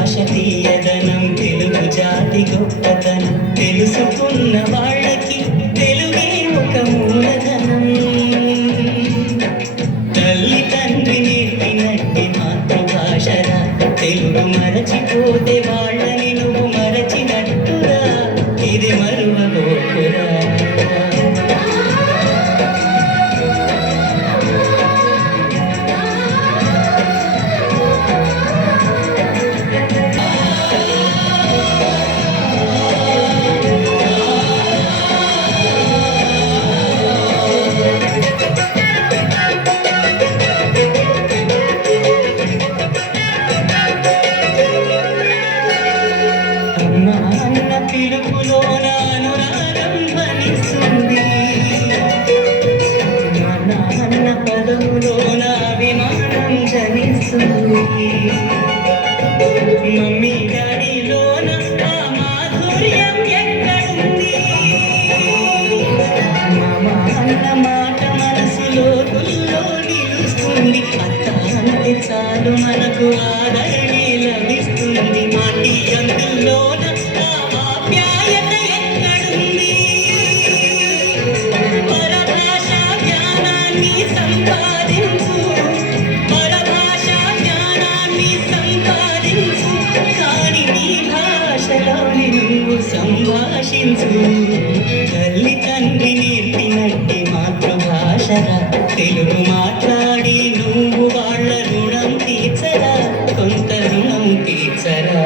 భాష తీయదనం తెలుగు జాతి గొప్పతనం తెలుసుకున్న వాళ్ళకి తెలుగే ఒక మూలధనం. తల్లి తండ్రి నేర్పినట్టి మాతృభాషరా తెలుగు మరచిపోతే వాళ్ళని నువ్వు మరచినట్టురా ఇది మరువబోకురా. అన్న పిలుపులోన అనురాగం ధ్వనిస్తుంది, మన అన్న పదములోన అభిమానం జనిస్తుంది. మమ్మీ డాడీలోన ఆ మాధుర్యం ఎక్కడుంది? మామ అన్న మాట మనసులో తుల్లో నిలుస్తుంది. అత్త అంటే చాలు మనకు ఆదరణి లభిస్తుంది. మాటి అందులోన ఆప్యాయత ఎక్కడుంది? పరభాషా జ్ఞానాన్ని సంపాదించు, పరభాషా జ్ఞానాన్ని సంపాదించు, కాని నీ భాషలోని నువ్వు సంభాషించు. తల్లి తండ్రి నేర్పినట్టి మాతృభాషరా తెలుగు మాట్లాడి నువ్వు వాళ్ళ రుణం తీర్చరా, కొంత రుణం తీర్చరా.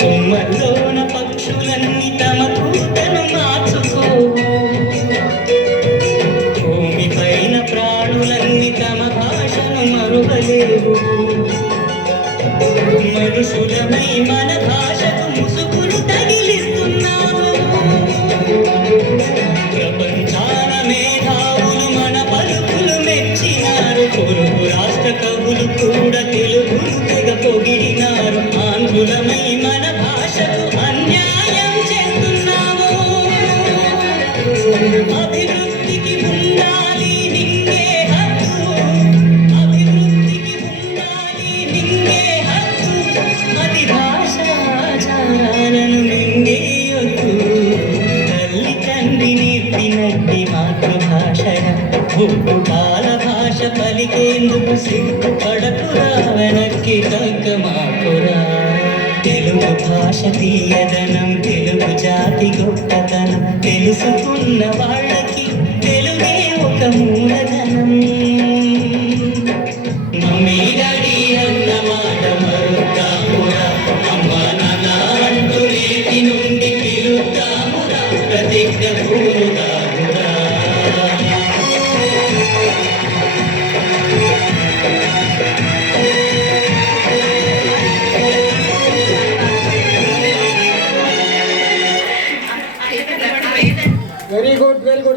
కొమ్మల్లోన పక్షులన్నీ తమ కూతను మార్చుకోవు, భూమి పైన ప్రాణులన్నీ తమ భాషను మరువలేవు. మనుషులమై మన భాషకు ముసుగులు తగిలిస్తున్నాము. ప్రపంచాన మేధావులు మన పలుకులు మెచ్చినారు. పొరుగు రాష్ట్ర కవులు కూడా తెలుగును తెగ పొగిడినారు. ఆంధ్రులమై మన భాషకు అన్యాయం చేస్తున్నాము. అభివృద్ధికి ఉండాలి నింగే హక్కు, అభివృద్ధికి ఉండాలి నింగే హక్కు, అది భాషాచారాలను మింగేయొద్దు. తల్లి తండ్రి నేర్పినట్టి మాతృభాషరా భూపాల భాష పలికేందుకు సిగ్గుపడకురా, వెనక్కి తగ్గమాకురా. తెలుగు భాష తీయదనం తెలుగు జాతి గొప్పతనం తెలుసుకున్నవాడు